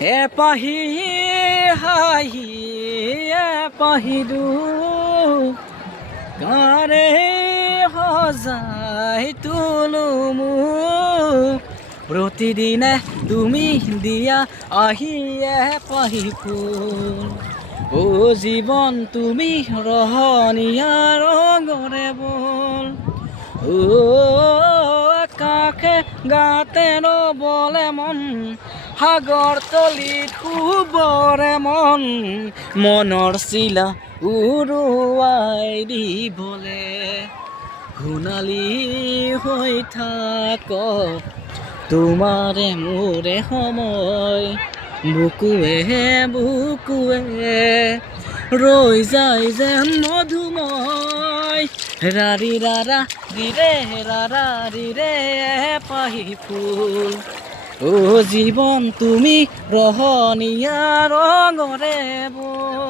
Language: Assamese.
এপাহি হাঁহি এপাহি দুখ গাৰে সজাই তোলো মোক প্ৰতিদিনে তুমি দিয়া আহি এপাহি ফুল ও জীৱন তুমি ৰহণীয়া ৰঙৰে বল ও কাষে গাতে ৰবলে মন সাগৰ তলিত শুবৰে মন মনৰ চিলা উৰুৱাই দিবলে সোণালী হৈ থাক তোমাৰে মোৰে সময় বুকুৱে বুকুৱে ৰৈ যায় যেন মধুময় ৰাৰি ৰাৰা ৰিৰে এপাহি ফুল ও জীৱন তুমি ৰহণীয়া ৰঙৰে বল